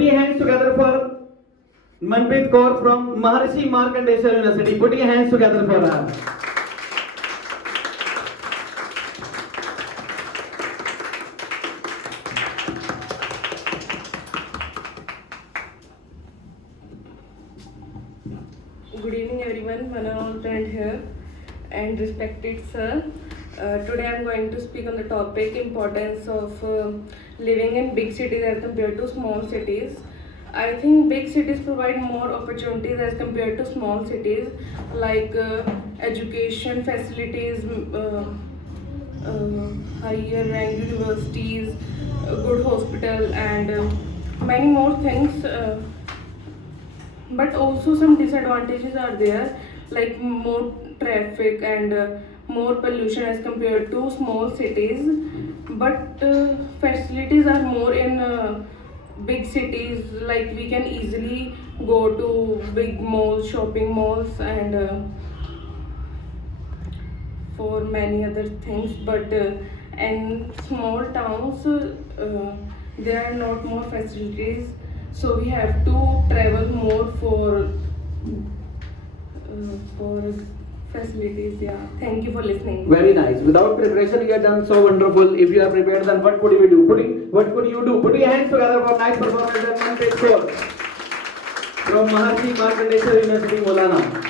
Put your hands together for Manpreet Kaur from Maharishi Markandeya University. Put your hands together for her. Good evening everyone, one and all friend here and respected sir. Today I am going to speak on the topic importance of living in big cities as compared to small cities. I think big cities provide more opportunities as compared to small cities, like education facilities, higher rank universities, good hospital and many more things. But also some disadvantages are there, like more traffic and more pollution as compared to small cities. But facilities are more in big cities, like we can easily go to big malls, shopping malls and for many other things. But in small towns there are not more facilities, so we have to travel more for facilities. Yeah, thank you for listening. Very nice. Without preparation, you have done so wonderful. If you are prepared, then what could you do? What could you do? Put your hands together for nice performance and Manpreet Kaur from Maharishi Markandeya University, Molana.